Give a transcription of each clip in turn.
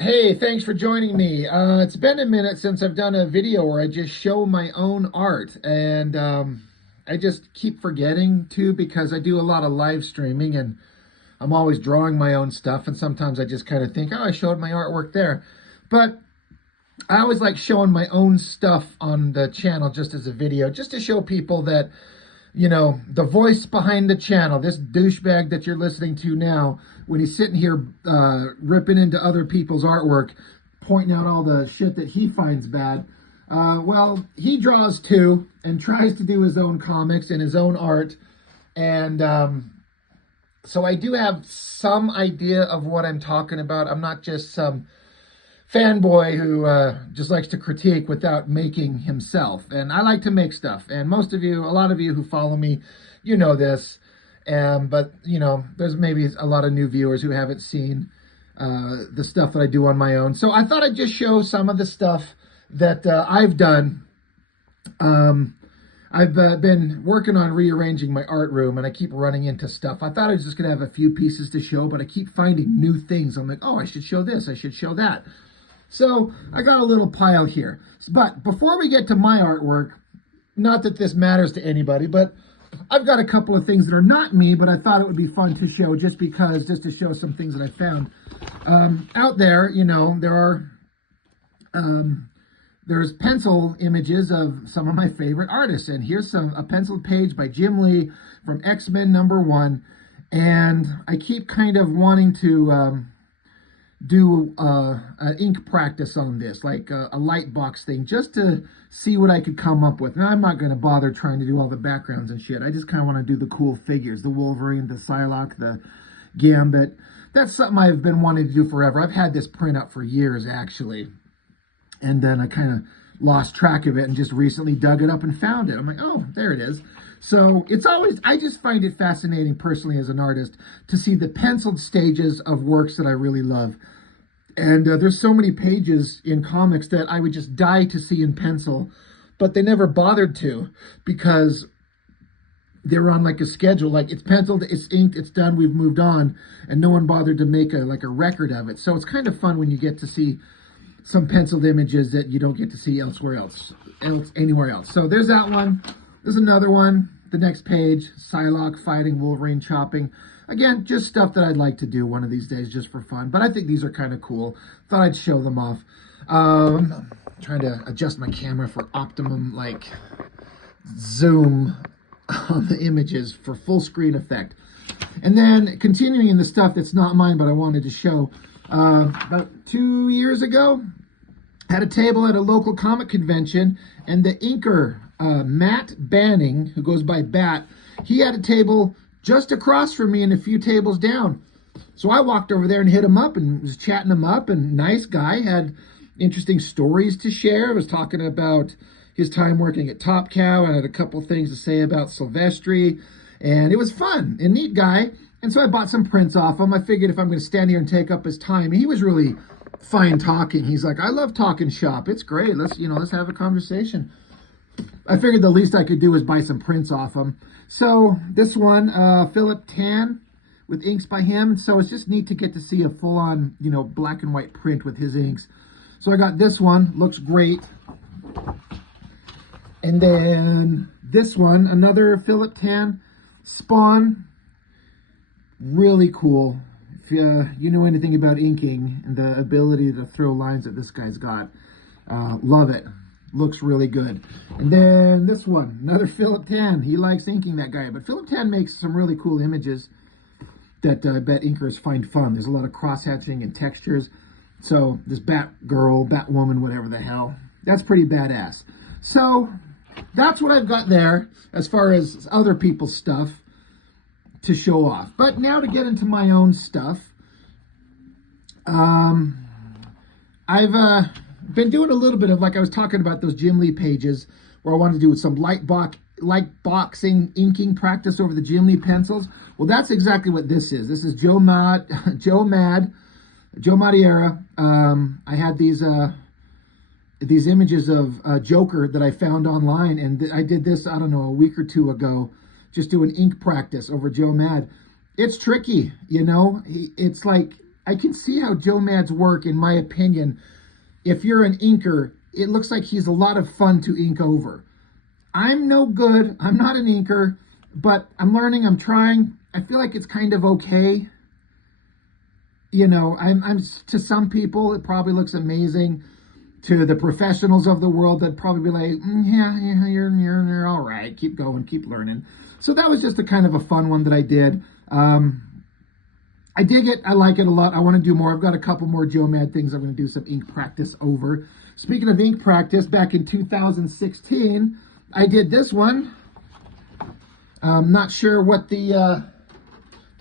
Hey, thanks for joining me. It's been a minute since I've done a video where I just show my own art, and I just keep forgetting to because I do a lot of live streaming and I'm always drawing my own stuff, and sometimes I just kind of think, oh, I showed my artwork there. But I always like showing my own stuff on the channel just as a video, just to show people that the voice behind the channel, this douchebag that you're listening to now, when he's sitting here ripping into other people's artwork, pointing out all the shit that he finds bad. Well, he draws too and tries to do his own comics and his own art. And so I do have some idea of what I'm talking about. I'm not just some fanboy who just likes to critique without making himself. And I like to make stuff. And most of you, a lot of you who follow me, you know this. But, there's maybe a lot of new viewers who haven't seen the stuff that I do on my own. So I thought I'd just show some of the stuff that I've done. I've been working on rearranging my art room, and I keep running into stuff. I thought I was just going to have a few pieces to show, but I keep finding new things. I'm like, oh, I should show this. I should show that. So I got a little pile here. But before we get to my artwork, not that this matters to anybody, but I've got a couple of things that are not me, but I thought it would be fun to show just to show some things that I found. Out there, there are, there's pencil images of some of my favorite artists. And here's a pencil page by Jim Lee from X-Men #1. And I keep kind of wanting to do an ink practice on this, like a light box thing, just to see what I could come up with. Now, I'm not going to bother trying to do all the backgrounds and shit. I just kind of want to do the cool figures, the Wolverine, the Psylocke, the Gambit. That's something I've been wanting to do forever. I've had this print up for years, actually. And then I kind of lost track of it and just recently dug it up and found it. I'm like, oh, there it is. So it's always, I just find it fascinating personally as an artist to see the penciled stages of works that I really love. And there's so many pages in comics that I would just die to see in pencil, but they never bothered to because they were on like a schedule, like it's penciled, it's inked, it's done, we've moved on, and no one bothered to make a record of it. So it's kind of fun when you get to see some penciled images that you don't get to see anywhere else. So there's that one. There's another one. The next page, Psylocke fighting Wolverine, chopping. Again, just stuff that I'd like to do one of these days just for fun. But I think these are kind of cool. Thought I'd show them off. Trying to adjust my camera for optimum zoom on the images for full screen effect. And then continuing in the stuff that's not mine, but I wanted to show. About 2 years ago, had a table at a local comic convention, and the inker, Matt Banning, who goes by Bat, he had a table just across from me and a few tables down. So I walked over there and hit him up and was chatting him up, and nice guy, had interesting stories to share. Was talking about his time working at Top Cow and had a couple things to say about Silvestri, and it was fun, a neat guy. And so I bought some prints off him. I figured if I'm going to stand here and take up his time, he was really fine talking. He's like, I love talking shop. It's great. Let's have a conversation. I figured the least I could do was buy some prints off him. So this one, Philip Tan with inks by him. So it's just neat to get to see a full-on, black and white print with his inks. So I got this one. Looks great. And then this one, another Philip Tan, Spawn. Really cool. If you know anything about inking and the ability to throw lines that this guy's got, love it. Looks really good. And then this one, another Philip Tan. He likes inking, that guy. But Philip Tan makes some really cool images that I bet inkers find fun. There's a lot of cross-hatching and textures. So this Batgirl, Batwoman, whatever the hell, that's pretty badass. So that's what I've got there as far as other people's stuff to show off. But now to get into my own stuff, I've been doing a little bit of, like I was talking about those Jim Lee pages where I wanted to do some light boxing inking practice over the Jim Lee pencils. Well, that's exactly what this is. This is Joe Madureira. I had these images of Joker that I found online, and I did this, I don't know, a week or two ago, just doing ink practice over Joe Mad. It's tricky, It's like, I can see how Joe Mad's work, in my opinion. If you're an inker, it looks like he's a lot of fun to ink over. I'm no good. I'm not an inker, but I'm learning. I'm trying. I feel like it's kind of okay. You know, I'm to some people, it probably looks amazing. To the professionals of the world, that'd probably be like, yeah, you're all right. Keep going, keep learning. So that was just a kind of a fun one that I did. I dig it. I like it a lot. I want to do more. I've got a couple more Joe Mad things I'm going to do some ink practice over. Speaking of ink practice, back in 2016, I did this one. I'm not sure what the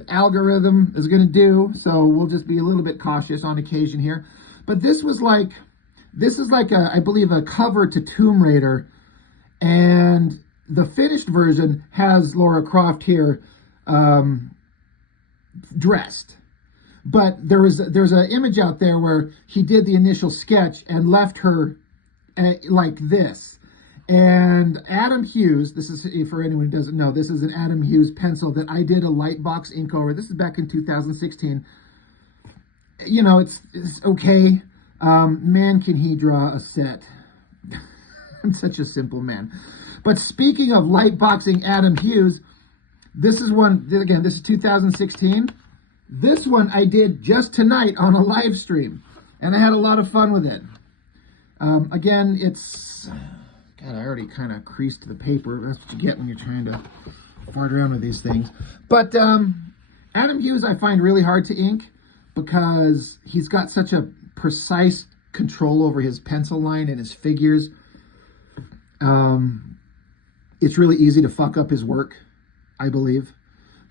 algorithm is going to do, so we'll just be a little bit cautious on occasion here. But this is like I believe a cover to Tomb Raider, and the finished version has Lara Croft here dressed. But there's an image out there where he did the initial sketch and left her like this. And Adam Hughes, this is, for anyone who doesn't know, this is an Adam Hughes pencil that I did a Lightbox ink over. This is back in 2016. You know, it's okay. Man, can he draw a set. I'm such a simple man. But speaking of lightboxing Adam Hughes, this is one, again, this is 2016. This one I did just tonight on a live stream, and I had a lot of fun with it. Again, it's, God, I already kind of creased the paper. That's what you get when you're trying to fart around with these things. But Adam Hughes I find really hard to ink because he's got such a precise control over his pencil line and his figures. It's really easy to fuck up his work, I believe.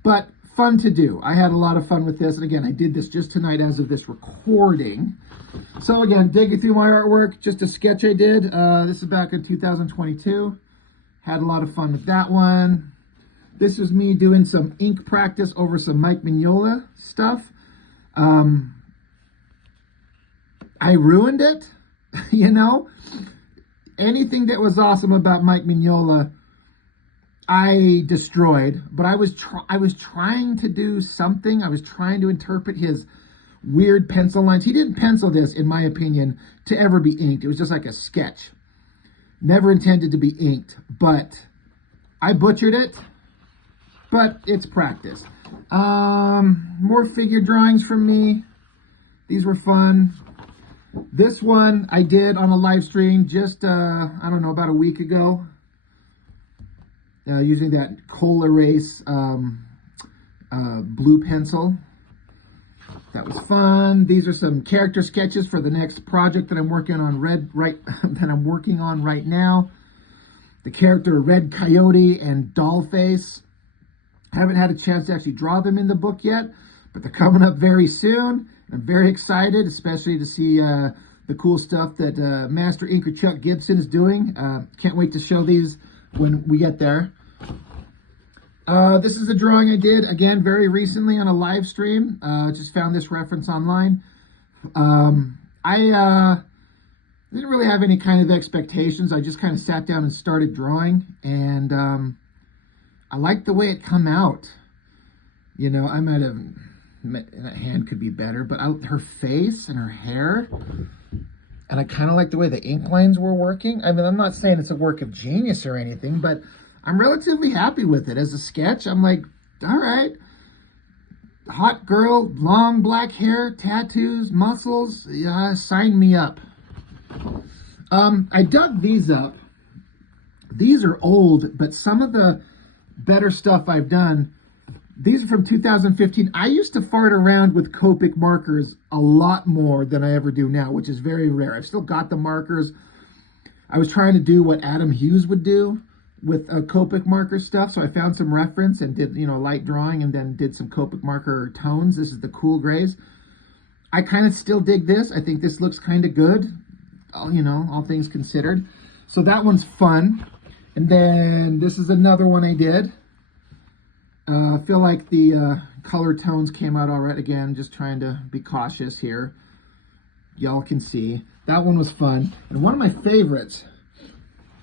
But fun to do. I had a lot of fun with this. And again, I did this just tonight as of this recording. So again, digging through my artwork, just a sketch I did. This is back in 2022. Had a lot of fun with that one. This was me doing some ink practice over some Mike Mignola stuff. I ruined it, you know. Anything that was awesome about Mike Mignola, I destroyed. But I was trying to do something. I was trying to interpret his weird pencil lines. He didn't pencil this, in my opinion, to ever be inked. It was just like a sketch. Never intended to be inked, but I butchered it. But it's practice. More figure drawings from me. These were fun. This one I did on a live stream just, I don't know, about a week ago. Using that Kohl Erase blue pencil. That was fun. These are some character sketches for the next project that I'm working on right now. The character Red Coyote and Dollface. Haven't had a chance to actually draw them in the book yet, but they're coming up very soon. I'm very excited, especially to see the cool stuff that Master Inker Chuck Gibson is doing. Can't wait to show these when we get there. This is a drawing I did, again, very recently on a live stream. Just found this reference online. I didn't really have any kind of expectations. I just kind of sat down and started drawing, and I liked the way it come out. You know, I might have... that hand could be better, but her face and her hair, and I kind of like the way the ink lines were working. I mean, I'm not saying it's a work of genius or anything, but I'm relatively happy with it. As a sketch, I'm like, all right, hot girl, long black hair, tattoos, muscles, yeah, sign me up. I dug these up. These are old, but some of the better stuff I've done, these are from 2015. I used to fart around with Copic markers a lot more than I ever do now, which is very rare. I've still got the markers. I was trying to do what Adam Hughes would do with Copic marker stuff, so I found some reference and did, you know, light drawing, and then did some Copic marker tones. This is the cool grays. I kind of still dig this. I think this looks kind of good, you know, all things considered. So that one's fun. And then this is another one I did. I feel like the color tones came out all right. Again, just trying to be cautious here. Y'all can see. That one was fun. And one of my favorites,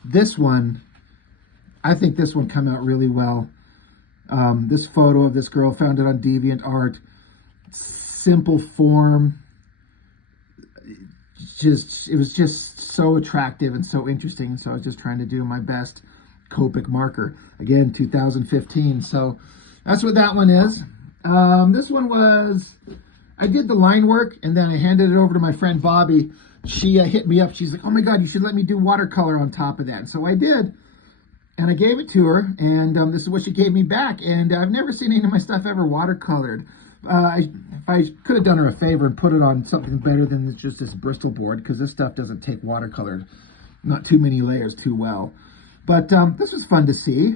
this one, I think this one came out really well. This photo of this girl, found it on DeviantArt. simple form. It was just so attractive and so interesting. So I was just trying to do my best Copic marker. Again, 2015. So that's what that one is. This one was, I did the line work and then I handed it over to my friend Bobby. She hit me up. She's like, oh my God, you should let me do watercolor on top of that. And so I did. And I gave it to her, and this is what she gave me back. And I've never seen any of my stuff ever watercolored. If I could have done her a favor and put it on something better than just this Bristol board, because this stuff doesn't take watercolor, not too many layers too well. But this was fun to see.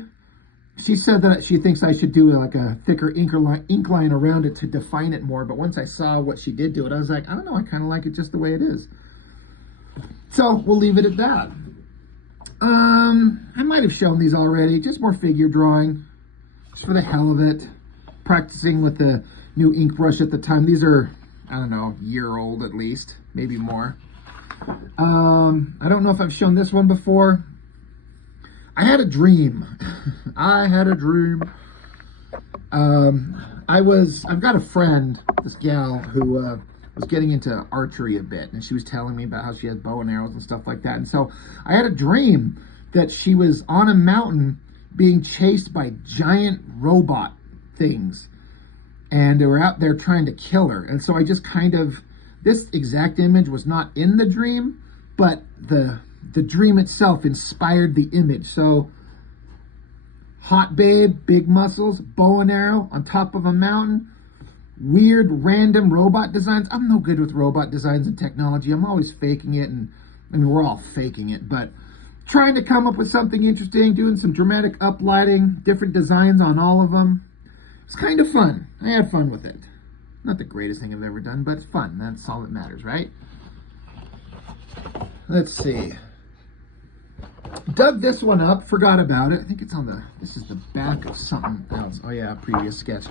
She said that she thinks I should do like a thicker ink line around it to define it more. But once I saw what she did do it, I was like, I don't know, I kind of like it just the way it is. So we'll leave it at that. I might have shown these already, just more figure drawing, just for the hell of it. Practicing with the new ink brush at the time. These are, I don't know, a year old at least, maybe more. I don't know if I've shown this one before. I had a dream. I had a dream. I've got a friend, this gal, who was getting into archery a bit, and she was telling me about how she had bow and arrows and stuff like that. And so I had a dream that she was on a mountain being chased by giant robot things, and they were out there trying to kill her. And so I just kind of, this exact image was not in the dream, but the dream itself inspired the image. So hot babe, big muscles, bow and arrow on top of a mountain, weird random robot designs. I'm no good with robot designs and technology. I'm always faking it, and I mean, we're all faking it, but trying to come up with something interesting, doing some dramatic uplighting, different designs on all of them. It's kind of fun. I had fun with it. Not the greatest thing I've ever done, but it's fun. That's all that matters, right? Let's see. Dug this one up, forgot about it. I think it's on the, this is the back of something else. Oh yeah, previous sketch.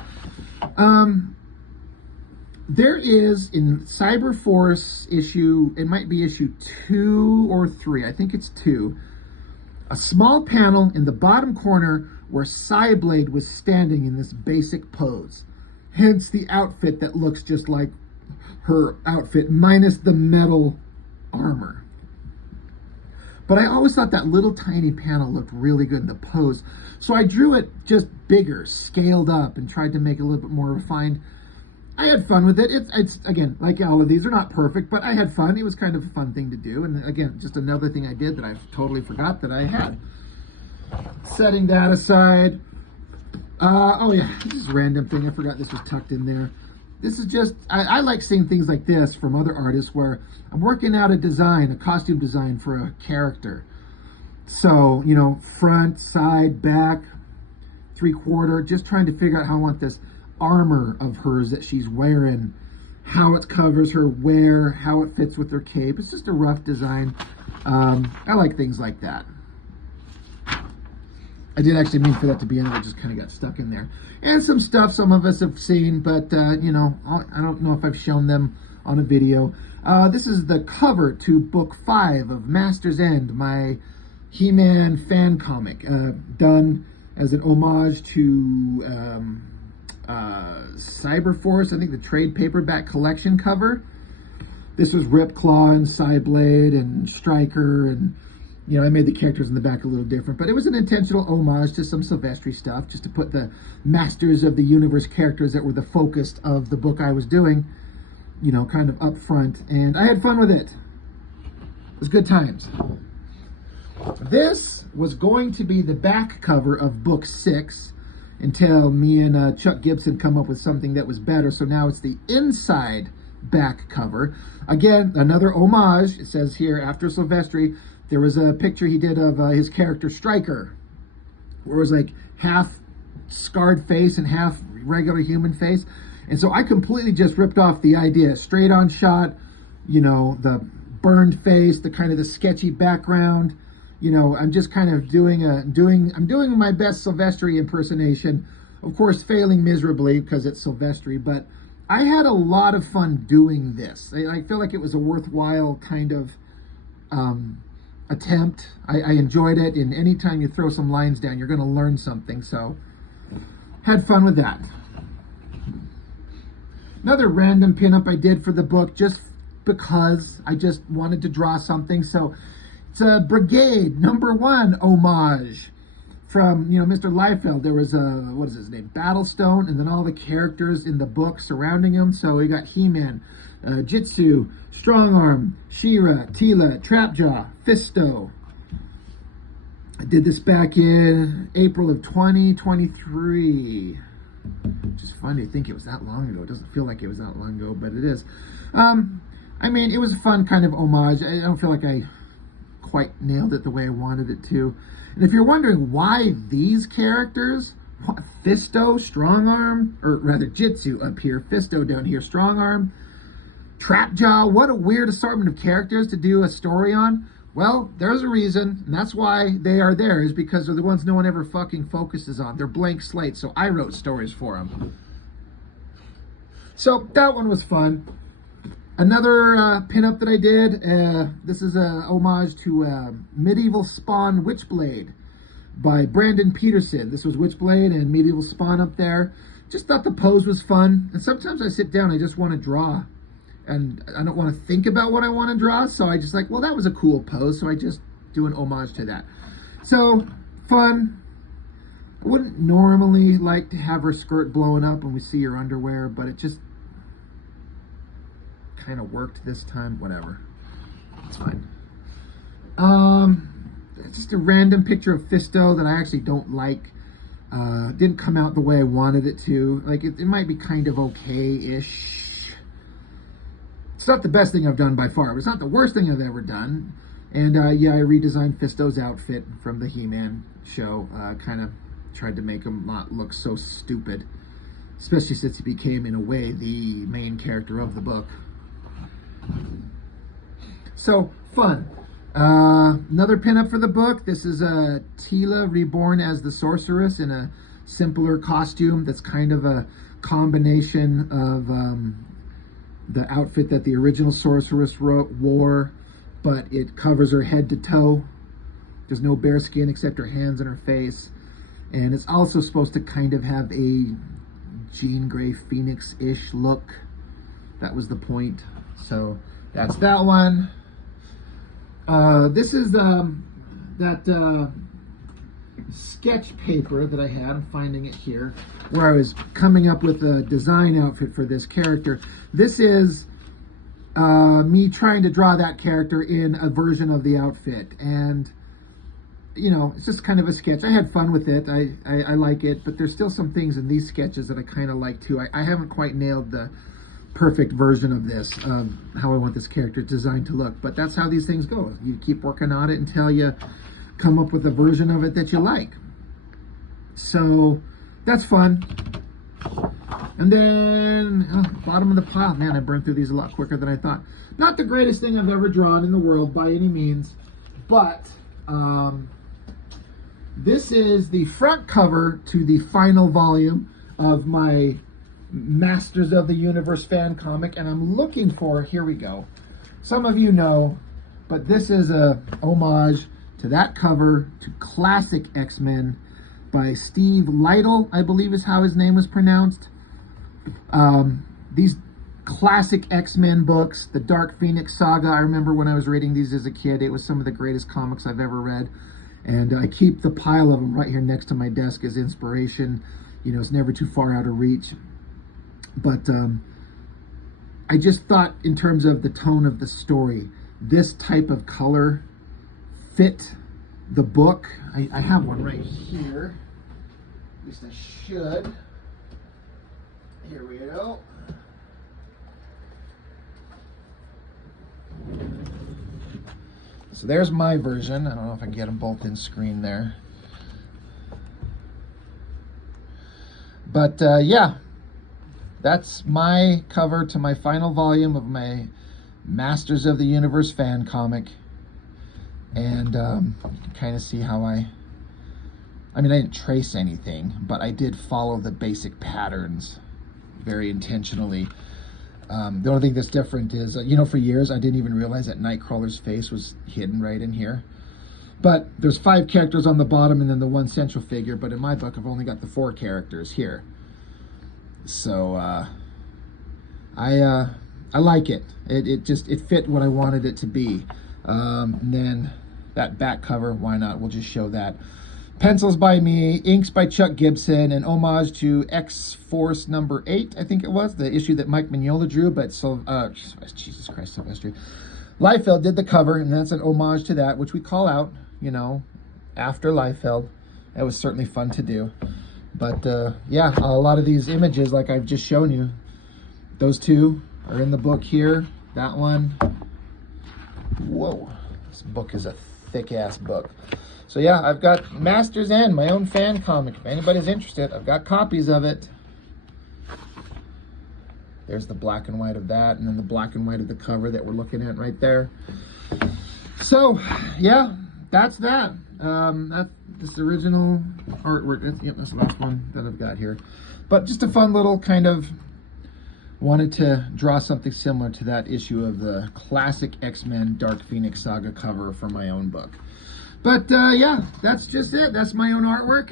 There is in Cyberforce issue, it might be issue 2 or 3, I think it's 2, a small panel in the bottom corner where Cyblade was standing in this basic pose. Hence the outfit that looks just like her outfit, minus the metal armor. But I always thought that little tiny panel looked really good in the pose. So I drew it just bigger, scaled up, and tried to make it a little bit more refined. I had fun with it. It's again, like all of these, they're not perfect, but I had fun. It was kind of a fun thing to do. And again, just another thing I did that I totally forgot that I had. Setting that aside. Oh yeah, this is a random thing. I forgot this was tucked in there. This is just, I like seeing things like this from other artists where I'm working out a design, a costume design for a character. So, you know, front, side, back, 3/4, just trying to figure out how I want this armor of hers that she's wearing, how it covers her wear, how it fits with her cape. It's just a rough design. I like things like that. I didn't actually mean for that to be in it, it just kind of got stuck in there. And some stuff some of us have seen, but you know, I don't know if I've shown them on a video. This is the cover to book 5 of Master's End, my He-Man fan comic, done as an homage to Cyberforce, I think the trade paperback collection cover. This was Ripclaw and Cyblade and Stryker, and you know, I made the characters in the back a little different, but it was an intentional homage to some Silvestri stuff, just to put the Masters of the Universe characters that were the focus of the book I was doing, you know, kind of up front, and I had fun with it. It was good times. This was going to be the back cover of book 6 until me and Chuck Gibson come up with something that was better, so now it's the inside back cover. Again, another homage. It says here, after Silvestri, there was a picture he did of his character Stryker, where it was like half scarred face and half regular human face. And so I completely just ripped off the idea. Straight on shot, you know, the burned face, the kind of the sketchy background. You know, I'm just kind of I'm doing my best Silvestri impersonation. Of course, failing miserably because it's Silvestri, but I had a lot of fun doing this. I feel like it was a worthwhile kind of attempt. I enjoyed it, and anytime you throw some lines down, you're going to learn something, so had fun with that. Another random pinup I did for the book just because I just wanted to draw something. So it's a Brigade #1 homage from, Mr. Liefeld. There was what is his name? Battlestone, and then all the characters in the book surrounding him. So we got He-Man, Jitsu, Strongarm, She-Ra, Teela, Trapjaw, Fisto. I did this back in April of 2023. Which is funny to think it was that long ago. It doesn't feel like it was that long ago, but it is. I mean, it was a fun kind of homage. I don't feel like I quite nailed it the way I wanted it to. And if you're wondering why these characters, Fisto, Strongarm, or rather Jitsu up here, Fisto down here, Strongarm, Trapjaw, what a weird assortment of characters to do a story on. Well, there's a reason, and that's why they are there, is because they're the ones no one ever fucking focuses on. They're blank slates, so I wrote stories for them. So that one was fun. Another pinup that I did, this is a homage to Medieval Spawn Witchblade by Brandon Peterson. This was Witchblade and Medieval Spawn up there. Just thought the pose was fun, and sometimes I sit down, I just want to draw. And I don't want to think about what I want to draw, so I just like, well, that was a cool pose, so I just do an homage to that. So, fun. I wouldn't normally like to have her skirt blowing up when we see her underwear, but it just kind of worked this time. Whatever. It's fine. Just a random picture of Fisto that I actually don't like. Didn't come out the way I wanted it to. Like, it might be kind of okay-ish. It's not the best thing I've done by far, but it's not the worst thing I've ever done. And yeah, I redesigned Fisto's outfit from the He-Man show. Kind of tried to make him not look so stupid, especially since he became, in a way, the main character of the book. So, fun. Another pinup for the book. This is Teela reborn as the sorceress in a simpler costume that's kind of a combination of the outfit that the original sorceress wore, but it covers her head to toe. There's no bare skin except her hands and her face. And it's also supposed to kind of have a Jean Grey Phoenix-ish look. That was the point. So that's that one. This is that sketch paper that I had. I'm finding it here, where I was coming up with a design outfit for this character. This is me trying to draw that character in a version of the outfit, and it's just kind of a sketch. I had fun with it. I like it, but there's still some things in these sketches that I kind of like too. I haven't quite nailed the perfect version of this, how I want this character designed to look, but that's how these things go. You keep working on it until you come up with a version of it that you like. So that's fun. And then bottom of the pile, man, I burned through these a lot quicker than I thought. Not the greatest thing I've ever drawn in the world by any means, but this is the front cover to the final volume of my Masters of the Universe fan comic, and I'm looking for, here we go. Some of you know, but this is a homage to that cover to Classic X-Men by Steve Lytle, I believe is how his name was pronounced. These classic X-Men books, the Dark Phoenix saga, I remember when I was reading these as a kid, it was some of the greatest comics I've ever read. And I keep the pile of them right here next to my desk as inspiration. It's never too far out of reach. But I just thought, in terms of the tone of the story, this type of color fit the book. I have one right here. At least I should. Here we go. So there's my version. I don't know if I can get them both in screen there. But yeah, that's my cover to my final volume of my Masters of the Universe fan comic. And you can kind of see how I didn't trace anything, but I did follow the basic patterns very intentionally. The only thing that's different is, for years I didn't even realize that Nightcrawler's face was hidden right in here. But there's 5 characters on the bottom and then the one central figure, but in my book I've only got the 4 characters here. So I like it. It fit what I wanted it to be. And then that back cover, why not? We'll just show that. Pencils by me, inks by Chuck Gibson, an homage to X-Force number 8, I think it was, the issue that Mike Mignola drew, but Jesus Christ, Sylvester. Liefeld did the cover, and that's an homage to that, which we call out, you know, after Liefeld. That was certainly fun to do. But yeah, a lot of these images, like I've just shown you, those two are in the book here. That one, whoa, this book is a thick-ass book. So yeah, I've got Master's End, my own fan comic. If anybody's interested, I've got copies of it. There's the black and white of that, and then the black and white of the cover that we're looking at right there. So yeah, that's that. That's just the original artwork. Yep, that's the last one that I've got here. But just a fun little kind of, wanted to draw something similar to that issue of the classic X-Men Dark Phoenix Saga cover for my own book. But yeah, that's just it. That's my own artwork.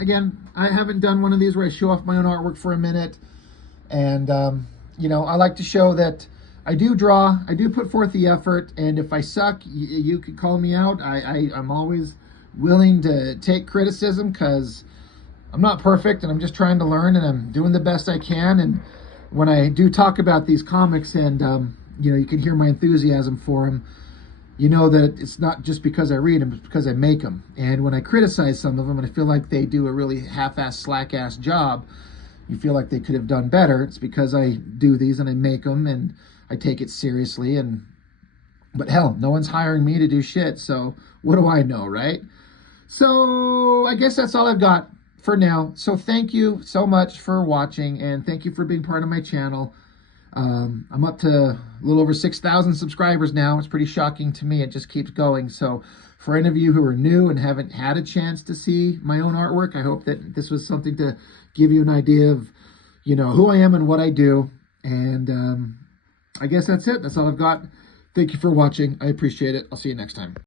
Again, I haven't done one of these where I show off my own artwork for a minute. And, you know, I like to show that I do draw, I do put forth the effort, and if I suck, you could call me out. I'm always willing to take criticism, because I'm not perfect, and I'm just trying to learn, and I'm doing the best I can. And when I do talk about these comics, and, you know, you can hear my enthusiasm for them, you know that it's not just because I read them, it's because I make them. And when I criticize some of them, and I feel like they do a really half-ass, slack-ass job, you feel like they could have done better, it's because I do these and I make them and I take it seriously. But hell, no one's hiring me to do shit, so what do I know, right? So I guess that's all I've got for now. So thank you so much for watching, and thank you for being part of my channel. I'm up to a little over 6,000 subscribers now. It's pretty shocking to me. It just keeps going. So for any of you who are new and haven't had a chance to see my own artwork, I hope that this was something to give you an idea of, you know, who I am and what I do. And I guess that's it. That's all I've got. Thank you for watching. I appreciate it. I'll see you next time.